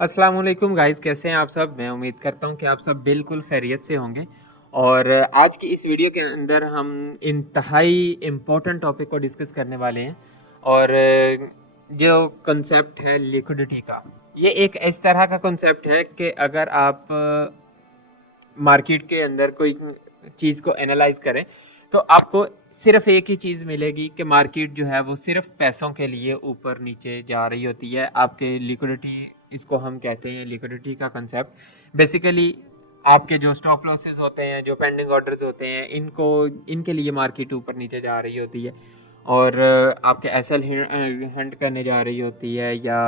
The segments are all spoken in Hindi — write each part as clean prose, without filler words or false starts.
अस्सलाम वालेकुम गाइस, कैसे हैं आप सब। मैं उम्मीद करता हूं कि आप सब बिल्कुल खैरियत से होंगे। और आज की इस वीडियो के अंदर हम इंतहाई इम्पोर्टेंट टॉपिक को डिस्कस करने वाले हैं। और जो कंसेप्ट है लिक्विडिटी का, ये एक इस तरह का कंसेप्ट है कि अगर आप मार्केट के अंदर कोई चीज़ को एनालाइज करें तो आपको सिर्फ एक ही चीज़ मिलेगी कि मार्केट जो है वो सिर्फ पैसों के लिए ऊपर नीचे जा रही होती है। आपके लिक्विडिटी, इसको हम कहते हैं लिक्विडिटी का कंसेप्ट। बेसिकली आपके जो स्टॉप लॉसेस होते हैं, जो पेंडिंग ऑर्डर्स होते हैं, इनके लिए मार्केट ऊपर नीचे जा रही होती है। और आपके एसएल हंट करने जा रही होती है, या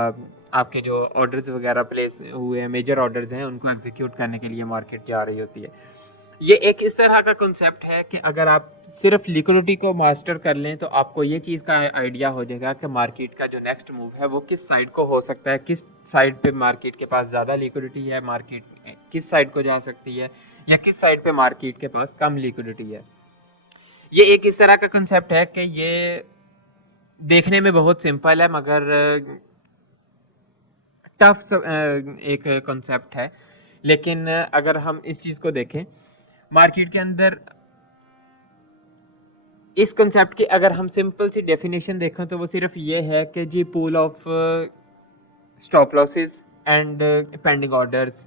आपके जो ऑर्डर्स वगैरह प्लेस हुए हैं, मेजर ऑर्डर्स हैं, उनको एग्जीक्यूट करने के लिए मार्केट जा रही होती है। ये एक इस तरह का कॉन्सेप्ट है कि अगर आप सिर्फ लिक्विडिटी को मास्टर कर लें तो आपको ये चीज़ का आइडिया हो जाएगा कि मार्केट का जो नेक्स्ट मूव है वो किस साइड को हो सकता है, किस साइड पे मार्केट के पास ज़्यादा लिक्विडिटी है, मार्केट किस साइड को जा सकती है, या किस साइड पे मार्केट के पास कम लिक्विडिटी है। ये एक इस तरह का कंसेप्ट है कि ये देखने में बहुत सिंपल है, मगर टफ एक कंसेप्ट है। लेकिन अगर हम इस चीज़ को देखें मार्केट के अंदर, इस कंसेप्ट की अगर हम सिंपल सी डेफिनेशन देखें तो वो सिर्फ ये है कि जी pool of stop losses and pending orders,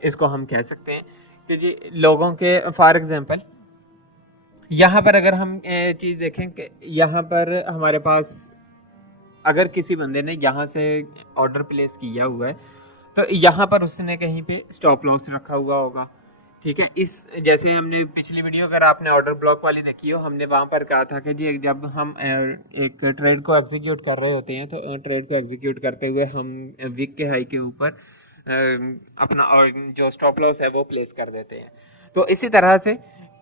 इसको हम कह सकते हैं कि जी लोगों के, फॉर एग्जांपल यहाँ पर अगर हम चीज़ देखें कि यहाँ पर हमारे पास अगर किसी बंदे ने यहाँ से ऑर्डर प्लेस किया हुआ है तो यहाँ पर उसने कहीं पे स्टॉप लॉस रखा हुआ होगा। ठीक है, इस जैसे हमने पिछली वीडियो अगर आपने ऑर्डर ब्लॉक वाली देखी हो, हमने वहाँ पर कहा था कि जी जब हम एक ट्रेड को एग्जीक्यूट कर रहे होते हैं तो ट्रेड को एग्जीक्यूट करते हुए हम वीक के हाई के ऊपर अपना और जो स्टॉप लॉस है वो प्लेस कर देते हैं। तो इसी तरह से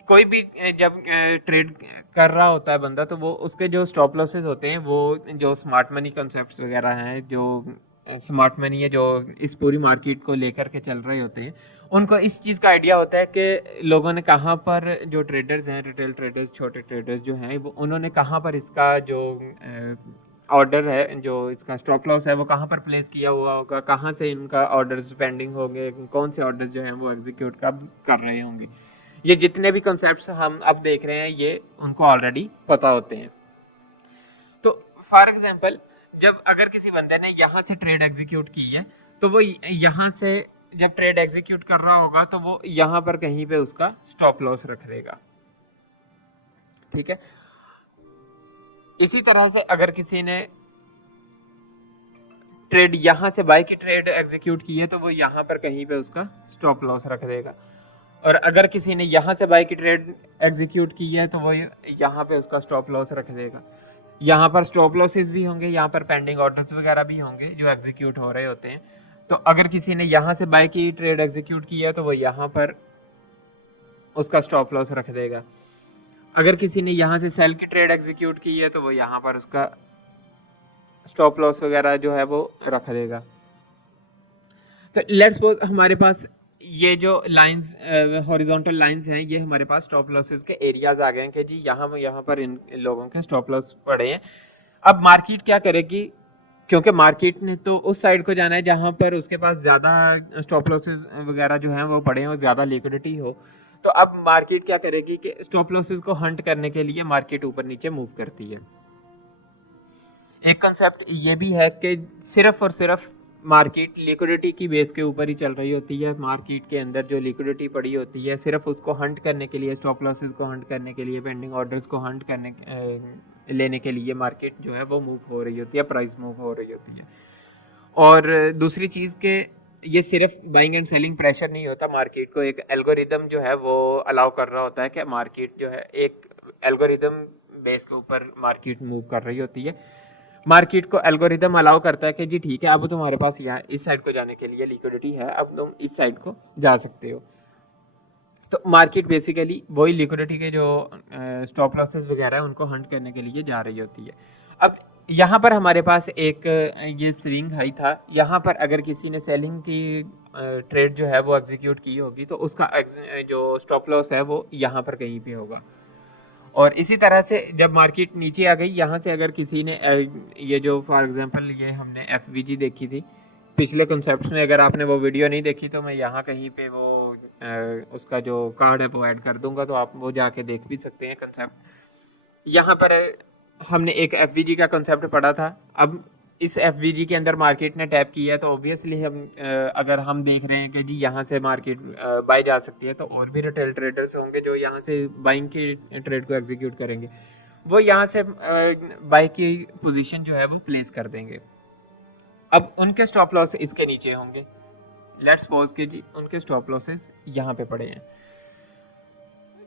कोई भी जब ट्रेड कर रहा होता है बंदा, तो वो उसके जो स्टॉप लॉसेस होते हैं, वो जो स्मार्ट मनी कॉन्सेप्ट्स वगैरह हैं, जो स्मार्ट मनी है जो इस पूरी मार्केट को लेकर के चल रहे होते हैं, उनको इस चीज़ का आइडिया होता है कि लोगों ने कहाँ पर, जो ट्रेडर्स हैं, रिटेल ट्रेडर्स, छोटे ट्रेडर्स जो हैं, वो उन्होंने कहाँ पर इसका जो ऑर्डर है, जो इसका स्टॉप लॉस है, वो कहाँ पर प्लेस किया हुआ होगा, कहाँ से इनका ऑर्डर्स पेंडिंग होंगे, कौन से ऑर्डर्स जो हैं वो एग्जीक्यूट कब कर रहे होंगे। ये जितने भी कॉन्सेप्ट्स हम अब देख रहे हैं ये उनको ऑलरेडी पता होते हैं। तो फॉर एग्जांपल जब अगर किसी बंदे ने यहाँ से ट्रेड एग्जीक्यूट की है तो वो यहाँ से जब ट्रेड एग्जीक्यूट कर रहा होगा तो वो यहाँ पर कहीं पे उसका स्टॉप लॉस रख देगा। ठीक है, इसी तरह से अगर किसी ने ट्रेड यहाँ से बाय की ट्रेड एग्जीक्यूट की है तो वो यहाँ पर कहीं पे उसका स्टॉप लॉस रख देगा। और अगर किसी ने यहाँ से बाय की ट्रेड एग्जीक्यूट की है तो वो यहाँ पे उसका स्टॉप लॉस रख देगा। यहाँ पर स्टॉप लॉसेस भी होंगे, यहाँ पर पेंडिंग ऑर्डर्स वगैरह भी होंगे जो एग्जीक्यूट हो रहे होते हैं। तो अगर किसी ने यहाँ से बाय की ट्रेड एग्जीक्यूट की है तो वो यहाँ पर उसका स्टॉप लॉस रख देगा। अगर किसी ने यहाँ से सेल की ट्रेड एग्जीक्यूट की है तो वो यहाँ पर उसका स्टॉप लॉस वगैरह जो है वो रख देगा। तो लेट्स सपोज हमारे पास ये जो लाइंस, हॉरिजॉन्टल लाइंस हैं, ये हमारे पास स्टॉप लॉसेस के एरियाज आ गए हैं कि जी यहाँ पर इन लोगों के स्टॉप लॉस पड़े हैं। अब मार्केट क्या करेगी, क्योंकि मार्केट ने तो उस साइड को जाना है जहाँ पर उसके पास ज़्यादा स्टॉप लॉसेस वगैरह जो हैं वो पड़े हैं और ज़्यादा लिक्विडिटी हो। तो अब मार्केट क्या करेगी कि स्टॉप लॉसेस को हंट करने के लिए मार्केट ऊपर नीचे मूव करती है। एक कंसेप्ट ये भी है कि सिर्फ और सिर्फ मार्केट लिक्विडिटी की बेस के ऊपर ही चल रही होती है। मार्केट के अंदर जो लिक्विडिटी पड़ी होती है सिर्फ उसको हंट करने के लिए, स्टॉप लॉसेस को हंट करने के लिए, पेंडिंग ऑर्डर्स को हंट करने लेने के लिए मार्केट जो है वो मूव हो रही होती है, प्राइस मूव हो रही होती है। और दूसरी चीज़ के ये सिर्फ बाइंग एंड सेलिंग प्रेशर नहीं होता, मार्केट को एक एल्गोरिदम जो है वो अलाउ कर रहा होता है कि मार्केट जो है एक एल्गोरिदम बेस के ऊपर मार्केट मूव कर रही होती है। मार्केट को एल्गोरिदम अलाउ करता है कि जी ठीक है, अब तुम्हारे पास यहाँ इस साइड को जाने के लिए लिक्विडिटी है, अब तुम इस साइड को जा सकते हो। तो मार्केट बेसिकली वही लिक्विडिटी के जो स्टॉप लॉसेस वगैरह है उनको हंट करने के लिए जा रही होती है। अब यहाँ पर हमारे पास एक ये स्विंग हाई था, यहाँ पर अगर किसी ने सेलिंग की ट्रेड जो है वो एग्जीक्यूट की होगी तो उसका जो स्टॉप लॉस है वो यहाँ पर कहीं पे होगा। और इसी तरह से जब मार्केट नीचे आ गई, यहाँ से अगर किसी ने ये जो फॉर एग्जांपल ये हमने एफ देखी थी पिछले कंसेप्ट में अगर आपने वो वीडियो नहीं देखी तो मैं यहाँ कहीं पे वो उसका जो कार्ड है वो ऐड कर दूंगा, तो आप वो जाके देख भी सकते हैं कंसेप्ट। यहाँ पर हमने एक एफ का कंसेप्ट पढ़ा था। अब इस एफ के अंदर मार्केट ने टैप किया है, तो ऑब्वियसली हम अगर हम देख रहे हैं कि जी यहाँ से मार्केट बाय जा सकती है, तो और भी रिटेल ट्रेडर्स होंगे जो यहाँ से बाइंग की ट्रेड को एग्जीक्यूट करेंगे। वो यहाँ से बाय की पोजीशन जो है वो प्लेस कर देंगे। अब उनके स्टॉप लॉस इसके नीचे होंगे। लेट्स सपोज कि जी उनके स्टॉप लॉसेस यहाँ पे पड़े हैं।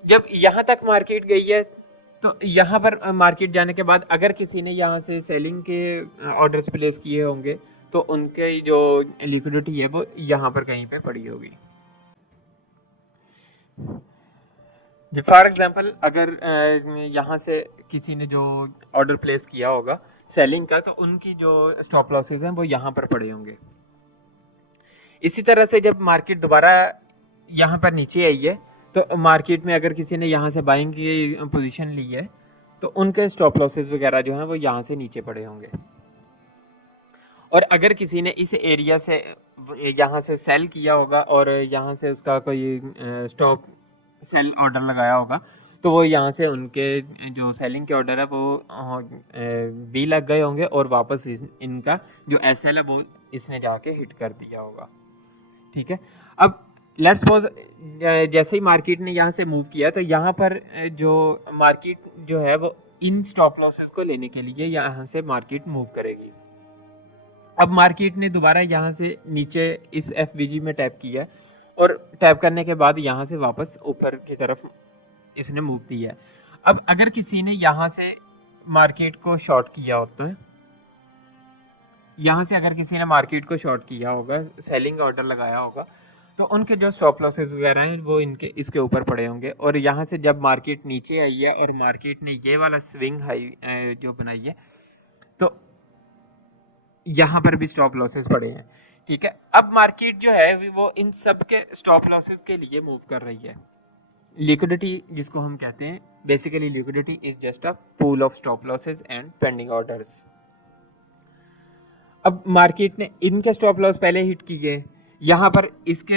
जब यहाँ तक मार्केट गई है, तो यहाँ पर मार्केट जाने के बाद अगर किसी ने यहाँ से सेलिंग के ऑर्डर्स प्लेस किए होंगे, तो उनके जो लिक्विडिटी है वो यहाँ पर कहीं पे पड़ी होगी। फॉर एग्जांपल अगर यहाँ से किसी ने जो ऑर्डर प्लेस किया होगा सेलिंग का, तो उनकी जो स्टॉप लॉसेस हैं वो यहाँ पर पड़े होंगे। इसी तरह से जब मार्केट दोबारा यहाँ पर नीचे आई है, तो मार्केट में अगर किसी ने यहाँ से बाइंग की पोजीशन ली है, तो उनके स्टॉप लॉसेस वगैरह जो हैं वो यहाँ से नीचे पड़े होंगे। और अगर किसी ने इस एरिया से यहाँ से सेल किया होगा और यहाँ से उसका कोई स्टॉप सेल ऑर्डर लगाया होगा, तो वो यहाँ से उनके जो सेलिंग के ऑर्डर है वो बी लग गए होंगे और वापस इनका जो एस एल है वो इसने जाके हिट कर दिया होगा। ठीक है। अब लेट्स सपोज जैसे ही मार्केट ने यहाँ से मूव किया, तो यहाँ पर जो मार्केट जो है वो इन स्टॉप लॉसेस को लेने के लिए यहाँ से मार्केट मूव करेगी। अब मार्केट ने दोबारा यहाँ से नीचे इस एफ में टैप किया, और टैप करने के बाद यहाँ से वापस ऊपर की तरफ इसने मूव दिया। अब अगर किसी ने यहाँ से मार्केट को शॉर्ट किया होता है, यहाँ से अगर किसी ने मार्केट को शॉर्ट किया होगा, सेलिंग ऑर्डर लगाया होगा, तो उनके जो स्टॉप लॉसेस वगैरह हैं वो इनके इसके ऊपर पड़े होंगे। और यहाँ से जब मार्केट नीचे आई है और मार्केट ने ये वाला स्विंग हाई जो बनाई है, तो यहाँ पर भी स्टॉप लॉसेस पड़े हैं। ठीक है। अब मार्केट जो है वो इन सब के स्टॉप लॉसेस के लिए मूव कर रही है। लिक्विडिटी जिसको हम कहते हैं, basically liquidity is just a pool of stop losses and pending orders. अब मार्केट ने इनके स्टॉप लॉस पहले हिट किए, यहाँ पर इसके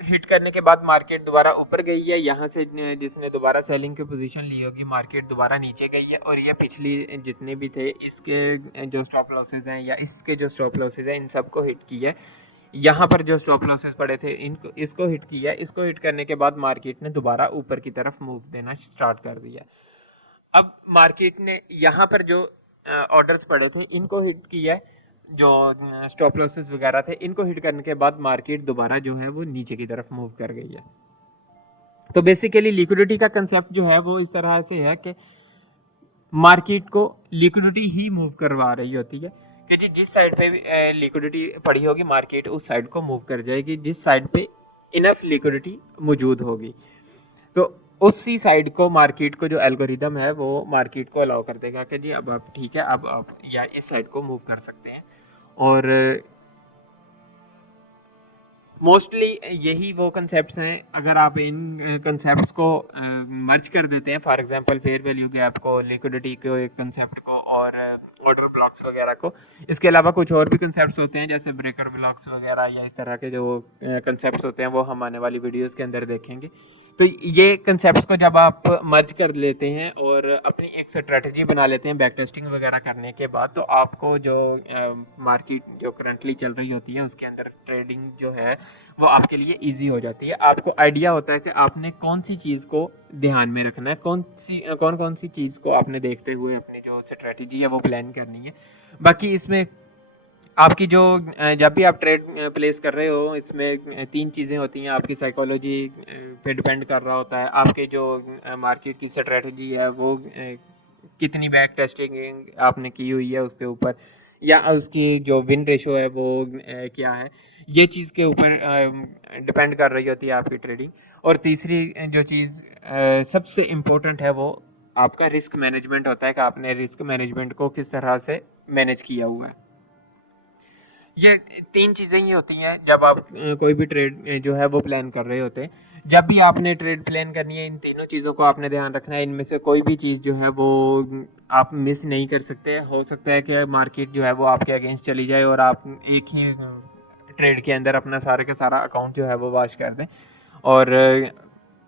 हिट करने के बाद मार्केट दोबारा ऊपर गई है। यहाँ से जिसने दोबारा सेलिंग की पोजीशन ली होगी, मार्केट दोबारा नीचे गई है, और ये पिछली जितने भी थे इसके जो स्टॉप लॉसेस हैं या इसके जो स्टॉप लॉसेस हैं इन सबको हिट किया है। यहाँ पर जो स्टॉप लॉसेस पड़े थे इनको इसको हिट किया। इसको हिट करने के बाद मार्केट ने दोबारा ऊपर की तरफ मूव देना स्टार्ट कर दिया। अब मार्केट ने यहाँ पर जो ऑर्डर्स पड़े थे इनको हिट किया है, जो स्टॉप लॉसेस वगैरह थे इनको हिट करने के बाद मार्केट दोबारा जो है वो नीचे की तरफ मूव कर गई है। तो बेसिकली लिक्विडिटी का कंसेप्ट जो है वो इस तरह से है कि मार्केट को लिक्विडिटी ही मूव करवा रही होती है कि जी जिस साइड पे लिक्विडिटी पड़ी होगी मार्केट उस साइड को मूव कर जाएगी, जिस साइड पे इनफ लिक्विडिटी मौजूद होगी तो उसी साइड को मार्केट को जो एल्गोरिदम है वो मार्केट को अलाउ कर देगा कि जी अब आप ठीक है, अब आप या इस साइड को मूव कर सकते हैं। और मोस्टली यही वो कंसेप्ट्स हैं। अगर आप इन कंसेप्ट्स को मर्ज कर देते हैं, for example fair value gap को, लिक्विडिटी को, एक कंसेप्ट को और ऑर्डर ब्लॉक्स वगैरह को, इसके अलावा कुछ और भी कंसेप्ट्स होते हैं जैसे ब्रेकर ब्लॉक्स वगैरह या इस तरह के जो कंसेप्ट्स होते हैं वो हम आने वाली वीडियोस के अंदर देखेंगे। तो ये कंसेप्ट्स को जब आप मर्ज कर लेते हैं और अपनी एक स्ट्रेटजी बना लेते हैं बैक टेस्टिंग वगैरह करने के बाद, तो आपको जो मार्केट जो करंटली चल रही होती है उसके अंदर ट्रेडिंग जो है वो आपके लिए इजी हो जाती है। आपको आइडिया होता है कि आपने कौन सी चीज़ को ध्यान में रखना है, कौन सी चीज़ को आपने देखते हुए अपनी जो स्ट्रेटजी है वो प्लान करनी है। बाकी इसमें आपकी जो जब भी आप ट्रेड प्लेस कर रहे हो इसमें तीन चीज़ें होती हैं। आपकी साइकोलॉजी पे डिपेंड कर रहा होता है, आपके जो मार्केट की स्ट्रेटजी है वो कितनी बैक टेस्टिंग आपने की हुई है उसके ऊपर, या उसकी जो विन रेशो है वो क्या है, ये चीज़ के ऊपर डिपेंड कर रही होती है आपकी ट्रेडिंग। और तीसरी जो चीज़ सबसे इम्पोर्टेंट है वो आपका रिस्क मैनेजमेंट होता है कि आपने रिस्क मैनेजमेंट को किस तरह से मैनेज किया हुआ है। ये तीन चीज़ें ही होती हैं जब आप कोई भी ट्रेड जो है वो प्लान कर रहे होते हैं। जब भी आपने ट्रेड प्लान करनी है इन तीनों चीज़ों को आपने ध्यान रखना है, इनमें से कोई भी चीज़ जो है वो आप मिस नहीं कर सकते। हो सकता है कि मार्केट जो है वो आपके अगेंस्ट चली जाए और आप एक ही ट्रेड के अंदर अपना सारे का सारा अकाउंट जो है वो वॉश कर दें। और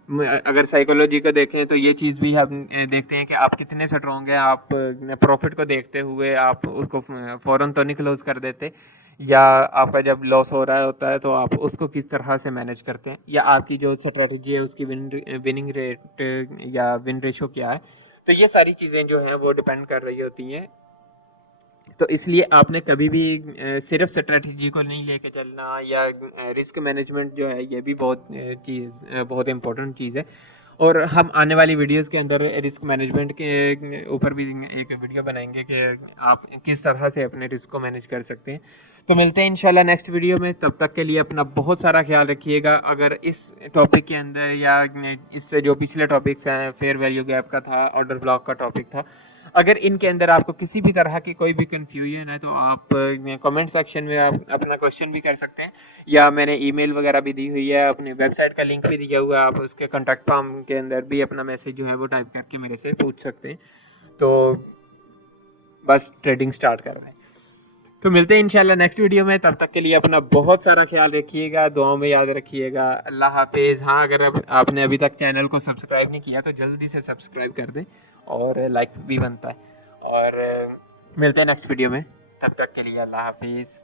अगर साइकोलॉजी को देखें तो ये चीज़ भी हम देखते हैं कि आप कितने स्ट्रॉन्ग हैं। आप प्रॉफिट को देखते हुए आप उसको फ़ौरन तो नहीं क्लोज कर देते, या आपका जब लॉस हो रहा होता है तो आप उसको किस तरह से मैनेज करते हैं, या आपकी जो स्ट्रेटजी है उसकी विनिंग रेट या विन रेशो क्या है। तो ये सारी चीज़ें जो हैं वो डिपेंड कर रही होती हैं। तो इसलिए आपने कभी भी सिर्फ स्ट्रेटजी को नहीं लेके चलना, या रिस्क मैनेजमेंट जो है ये भी बहुत इम्पोर्टेंट चीज़ है। और हम आने वाली वीडियोस के अंदर रिस्क मैनेजमेंट के ऊपर भी एक वीडियो बनाएंगे कि आप किस तरह से अपने रिस्क को मैनेज कर सकते हैं। तो मिलते हैं इंशाल्लाह नेक्स्ट वीडियो में। तब तक के लिए अपना बहुत सारा ख्याल रखिएगा। अगर इस टॉपिक के अंदर या इससे जो पिछले टॉपिक्स हैं, फेयर वैल्यू गैप का था, ऑर्डर ब्लॉक का टॉपिक था, अगर इनके अंदर आपको किसी भी तरह की कोई भी कन्फ्यूजन है तो आप कमेंट सेक्शन में आप अपना क्वेश्चन भी कर सकते हैं, या मैंने ईमेल वगैरह भी दी हुई है, अपनी वेबसाइट का लिंक भी दिया हुआ है, आप उसके कॉन्टैक्ट फॉर्म के अंदर भी अपना मैसेज जो है वो टाइप करके मेरे से पूछ सकते हैं। तो बस ट्रेडिंग स्टार्ट कर रहे हैं। तो मिलते हैं इंशाल्लाह नेक्स्ट वीडियो में। तब तक के लिए अपना बहुत सारा ख्याल रखिएगा, दुआओं में याद रखिएगा। अल्लाह हाफिज़। हाँ, अगर आपने अभी तक चैनल को सब्सक्राइब नहीं किया तो जल्दी से सब्सक्राइब कर दें, और लाइक भी बनता है। और मिलते हैं नेक्स्ट वीडियो में। तब तक के लिए अल्लाह हाफिज़।